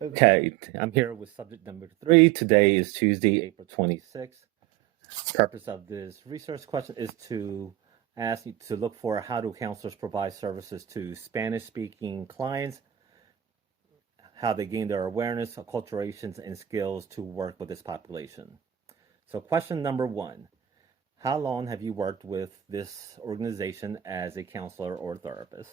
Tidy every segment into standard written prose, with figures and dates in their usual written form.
Okay, I'm here with subject number three. Today is Tuesday, April 26th. Purpose of this research question is to ask you to look for how do counselors provide services to Spanish-speaking clients, how they gain their awareness, acculturations, and skills to work with this population. So question number one, how long have you worked with this organization as a counselor or therapist?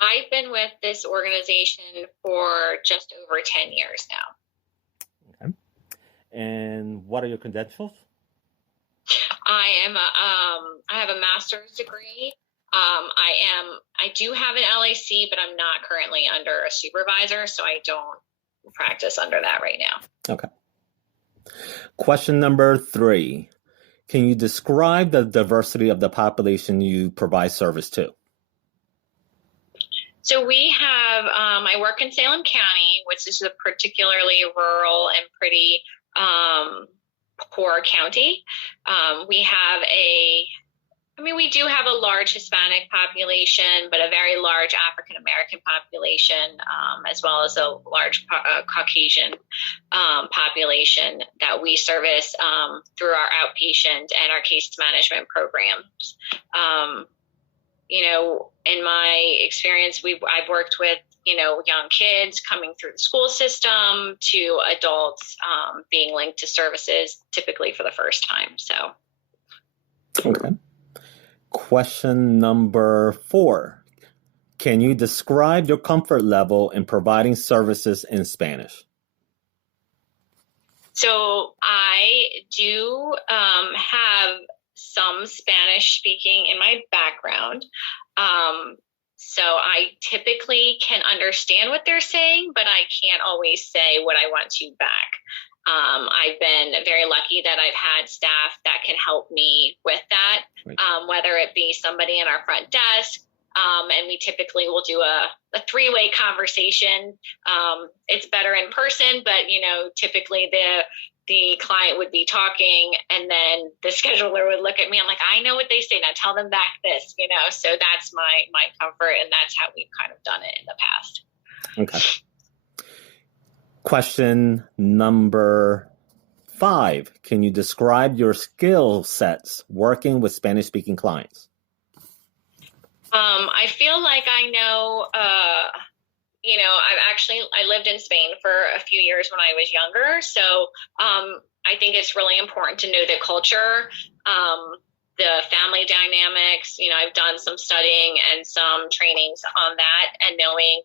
I've been with this organization for just over 10 years now. Okay. And what are your credentials? I have a master's degree. I do have an LAC, but I'm not currently under a supervisor, so I don't practice under that right now. Okay. Question number three. Can you describe the diversity of the population you provide service to? So we have, I work in Salem County, which is a particularly rural and pretty poor county. We do have a large Hispanic population, but a very large African American population, as well as a large Caucasian population that we service through our outpatient and our case management programs. In my experience, I've worked with young kids coming through the school system to adults being linked to services, typically for the first time. So, okay. Question number four. Can you describe your comfort level in providing services in Spanish? So I do have some Spanish speaking in my background. So I typically can understand what they're saying, but I can't always say what I want to back. I've been very lucky that I've had staff that can help me with that, whether it be somebody in our front desk, and we typically will do a three-way conversation. It's better in person, but typically the client would be talking and then the scheduler would look at me. I'm like, I know what they say. Now tell them back this, so that's my comfort. And that's how we've kind of done it in the past. Okay. Question number five. Can you describe your skill sets working with Spanish speaking clients? I feel like I know, I lived in Spain for a few years when I was younger. So I think it's really important to know the culture, the family dynamics. I've done some studying and some trainings on that and knowing,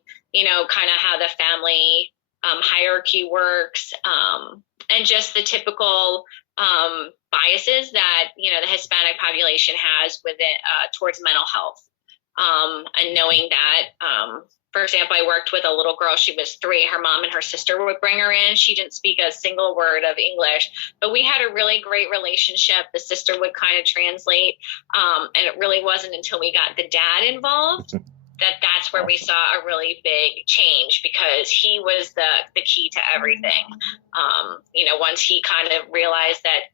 kind of how the family hierarchy works, and just the typical biases that, the Hispanic population has with it towards mental health. And knowing that, for example, I worked with a little girl. She was 3. Her mom and her sister would bring her in. She didn't speak a single word of English, but we had a really great relationship. The sister would kind of translate. And it really wasn't until we got the dad involved that's where we saw a really big change, because he was the key to everything. Once he kind of realized that,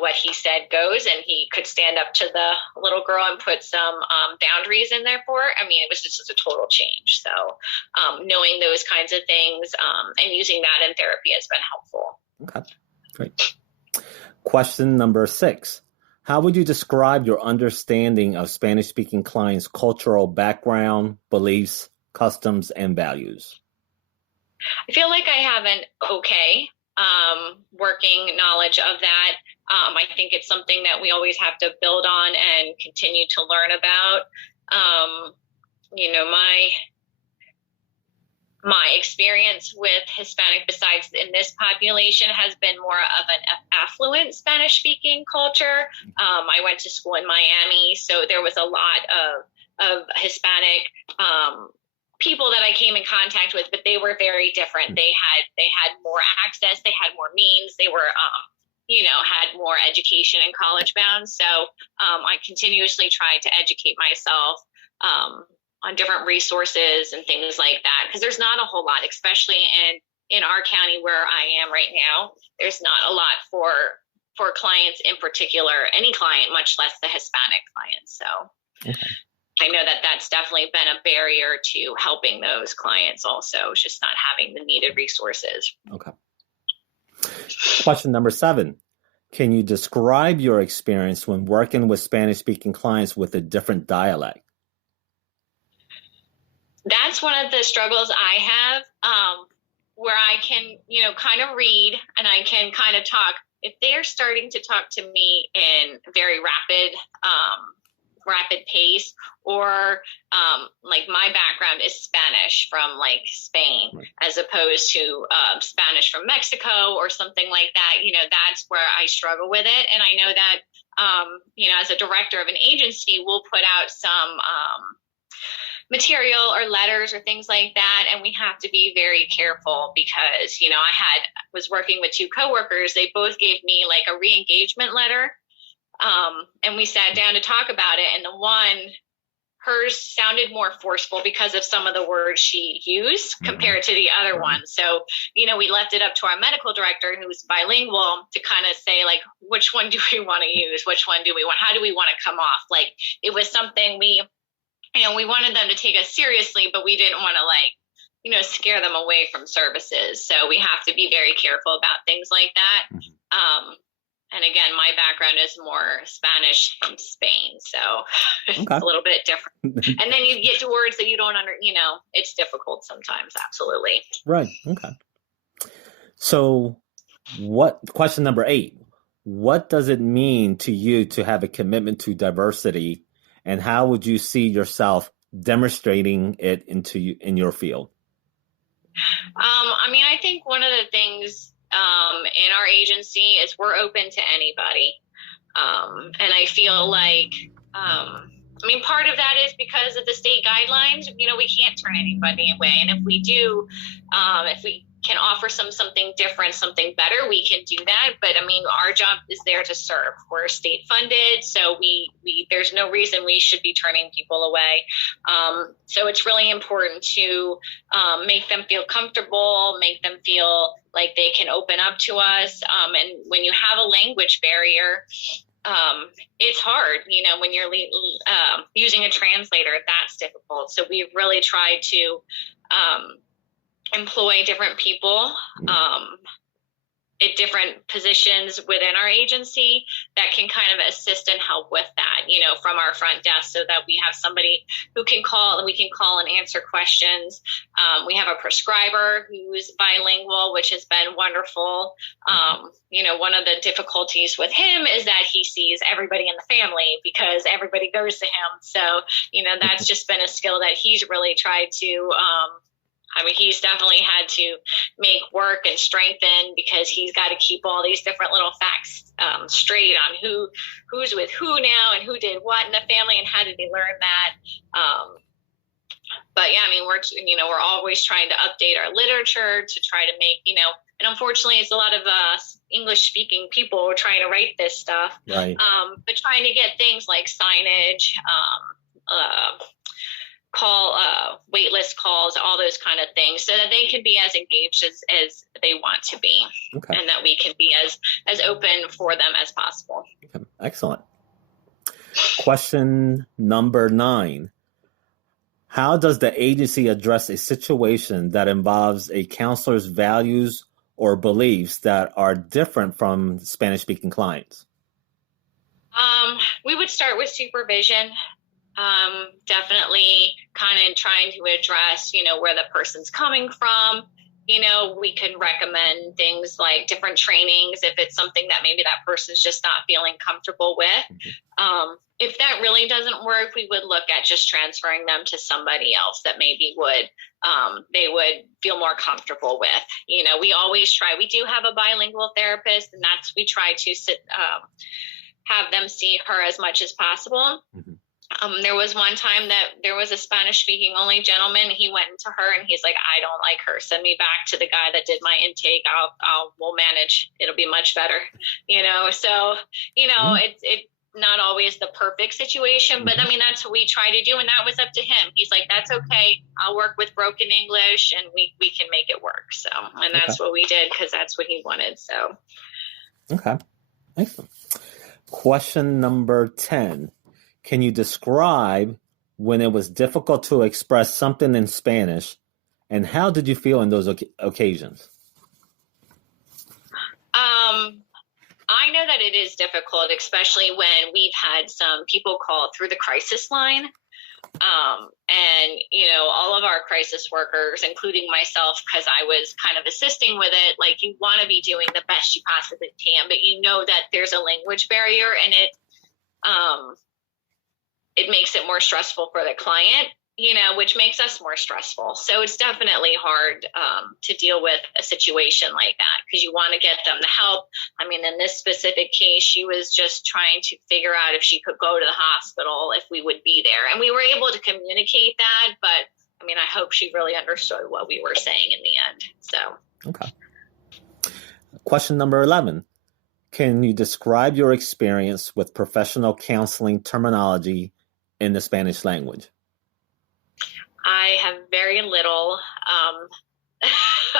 what he said goes, and he could stand up to the little girl and put some boundaries in there for her. It was just a total change. So knowing those kinds of things and using that in therapy has been helpful. Okay, great. Question number 6. How would you describe your understanding of Spanish-speaking clients' cultural background, beliefs, customs, and values? I feel like I have an okay working knowledge of that. I think it's something that we always have to build on and continue to learn about. My experience with Hispanic, besides in this population, has been more of an affluent Spanish-speaking culture. I went to school in Miami, so there was a lot of Hispanic people that I came in contact with, but they were very different. They had more access, they had more means, they were had more education and college bound. So I continuously tried to educate myself on different resources and things like that, because there's not a whole lot, especially in our county where I am right now. There's not a lot for clients in particular, any client, much less the Hispanic clients. So. Okay. I know that that's definitely been a barrier to helping those clients also, it's just not having the needed resources. Okay. Question number 7. Can you describe your experience when working with Spanish-speaking clients with a different dialect? That's one of the struggles I have, where I can, kind of read and I can kind of talk. If they're starting to talk to me in very rapid pace, or like my background is Spanish from like Spain, Right. as opposed to Spanish from Mexico or something like that, that's where I struggle with it. And I know that, as a director of an agency, we'll put out some material or letters or things like that, and we have to be very careful because I was working with 2 coworkers. They both gave me like a re-engagement letter, and we sat down to talk about it, and hers sounded more forceful because of some of the words she used compared to the other one. So we left it up to our medical director, who's bilingual, to kind of say like, which one do we want to use, which one do we want, how do we want to come off. Like, it was something we wanted them to take us seriously, but we didn't want to scare them away from services. So we have to be very careful about things like that. And again, my background is more Spanish from Spain, so it's a little bit different. And then you get to words that you don't it's difficult sometimes. Absolutely. Right. Okay. So question number 8, what does it mean to you to have a commitment to diversity? And how would you see yourself demonstrating it in your field? I think one of the things in our agency is we're open to anybody. And I feel like, part of that is because of the state guidelines. We can't turn anybody away. And if we do, if we can offer something different, something better, we can do that. But our job is there to serve. We're state funded, so we there's no reason we should be turning people away. So it's really important to make them feel comfortable, make them feel like they can open up to us. And when you have a language barrier, it's hard, when you're using a translator, that's difficult. So we've really tried to employ different people at different positions within our agency that can kind of assist and help with that, from our front desk, so that we have somebody who can call and answer questions. We have a prescriber who's bilingual, which has been wonderful. One of the difficulties with him is that he sees everybody in the family because everybody goes to him. So, that's just been a skill that he's really tried to he's definitely had to make work and strengthen, because he's got to keep all these different little facts straight on who's with who now and who did what in the family and how did they learn that. But yeah, we're always trying to update our literature to try to make, and unfortunately it's a lot of English speaking people trying to write this stuff. Right. But trying to get things like signage, wait list calls, all those kind of things, so that they can be as engaged as they want to be. Okay. And that we can be as open for them as possible. Okay. Excellent. Question number 9. How does the agency address a situation that involves a counselor's values or beliefs that are different from Spanish-speaking clients? We would start with supervision. Definitely kind of trying to address, where the person's coming from. We could recommend things like different trainings if it's something that maybe that person's just not feeling comfortable with. Mm-hmm. If that really doesn't work, we would look at just transferring them to somebody else that maybe they would feel more comfortable with. We always try. We do have a bilingual therapist, and we try to have them see her as much as possible. Mm-hmm. There was one time that there was a Spanish-speaking only gentleman. He went into her and he's like, I don't like her. Send me back to the guy that did my intake. We'll manage. It'll be much better. So, it's not always the perfect situation, but that's what we try to do. And that was up to him. He's like, that's okay. I'll work with broken English and we can make it work. So, and that's what we did, because that's what he wanted. So. Okay. Excellent. Question number 10. Can you describe when it was difficult to express something in Spanish, and how did you feel in those occasions? I know that it is difficult, especially when we've had some people call through the crisis line. And, all of our crisis workers, including myself, because I was kind of assisting with it, like you want to be doing the best you possibly can, but that there's a language barrier, and it makes it more stressful for the client, which makes us more stressful. So it's definitely hard to deal with a situation like that because you want to get them the help. I mean, in this specific case, she was just trying to figure out if she could go to the hospital, if we would be there. And we were able to communicate that, but I mean, I hope she really understood what we were saying in the end. So. Okay. Question number 11. Can you describe your experience with professional counseling terminology in the Spanish language? I have very little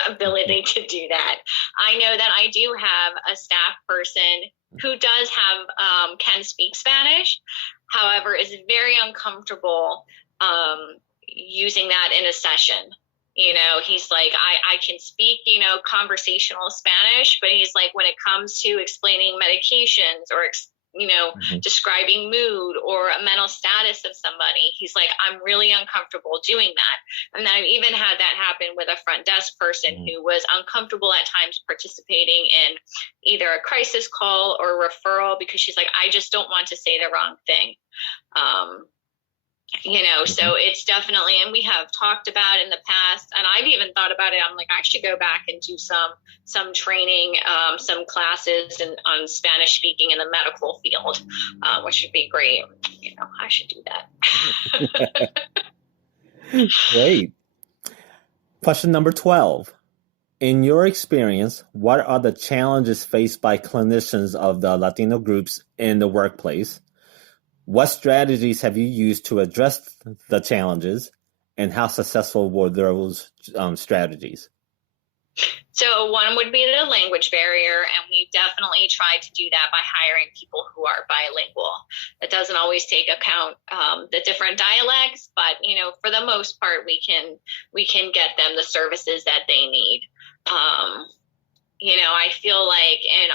ability to do that. I know that I do have a staff person who does can speak Spanish, however, is very uncomfortable using that in a session. He's like, I can speak, conversational Spanish, but he's like, when it comes to explaining medications or describing mood or a mental status of somebody, he's like, I'm really uncomfortable doing that. And I've even had that happen with a front desk person who was uncomfortable at times participating in either a crisis call or referral because she's like, I just don't want to say the wrong thing. So it's definitely, and we have talked about in the past, and I've even thought about it. I'm like, I should go back and do some training, some classes on Spanish speaking in the medical field, which would be great. I should do that. Great. Question number 12. In your experience, what are the challenges faced by clinicians of the Latino groups in the workplace? What strategies have you used to address the challenges, and how successful were those strategies? So one would be the language barrier, and we definitely tried to do that by hiring people who are bilingual. It doesn't always take account the different dialects, but for the most part, we can get them the services that they need. I feel like in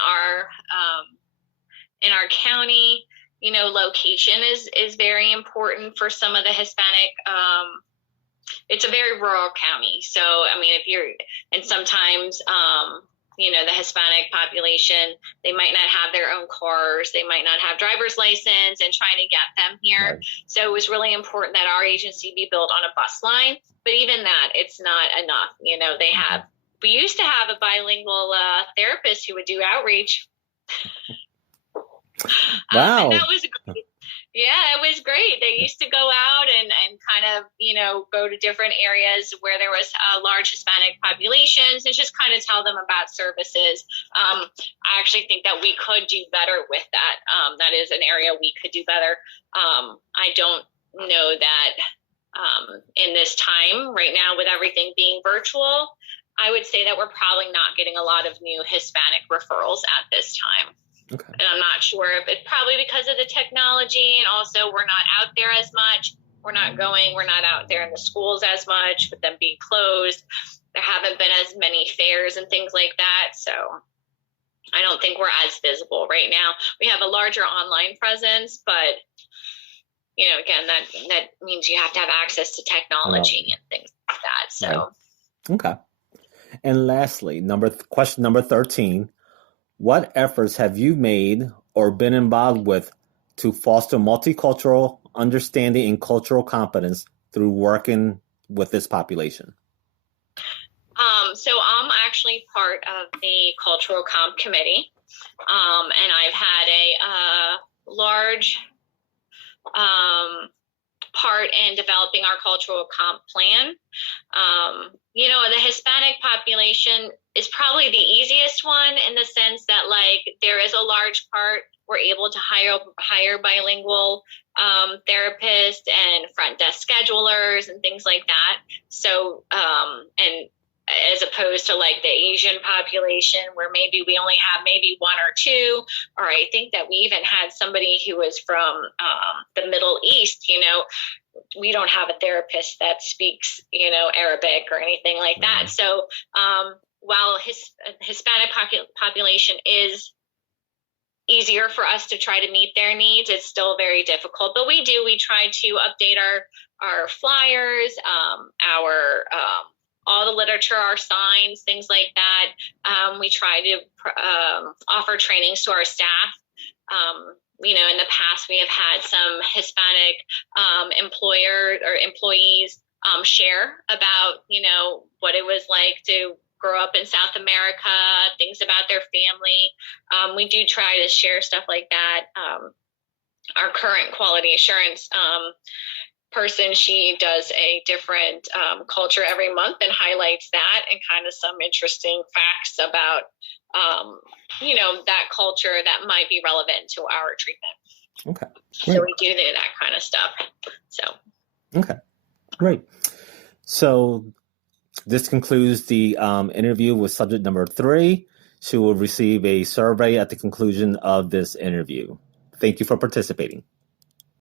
our county, location is very important for some of the Hispanic. It's a very rural county. So, I mean, sometimes, the Hispanic population, they might not have their own cars. They might not have driver's license and trying to get them here. Right. So it was really important that our agency be built on a bus line. But even that, it's not enough. We used to have a bilingual therapist who would do outreach. Wow. And that was great. Yeah, it was great. They used to go out and kind of, go to different areas where there was large Hispanic populations and just kind of tell them about services. I actually think that we could do better with that. That is an area we could do better. I don't know that in this time right now with everything being virtual, I would say that we're probably not getting a lot of new Hispanic referrals at this time. Okay. And I'm not sure if it's probably because of the technology, and also we're not out there as much. We're not out there in the schools as much with them being closed. There haven't been as many fairs and things like that. So I don't think we're as visible right now. We have a larger online presence, but again, that means you have to have access to technology and things like that. So. Okay. And lastly, question number 13. What efforts have you made or been involved with to foster multicultural understanding and cultural competence through working with this population? So I'm actually part of the Cultural Comp Committee, and I've had a large part in developing our cultural comp plan. The Hispanic population is probably the easiest one in the sense that there is a large part we're able to hire bilingual therapists and front desk schedulers and things like that. So and as opposed to the Asian population where maybe we only have maybe one or two, or I think that we even had somebody who was from the Middle East, we don't have a therapist that speaks, Arabic or anything like that. So while Hispanic population is easier for us to try to meet their needs, it's still very difficult. But we try to update our flyers, our all the literature, our signs, things like that. We try to offer trainings to our staff. In the past, we have had some Hispanic employees share about, what it was like to grow up in South America, things about their family. We do try to share stuff like that. Our current quality assurance person, she does a different culture every month and highlights that and kind of some interesting facts about that culture that might be relevant to our treatment. Okay. Great. So we do that kind of stuff. So. Okay. Great. So this concludes the interview with subject number 3. She will receive a survey at the conclusion of this interview. Thank you for participating.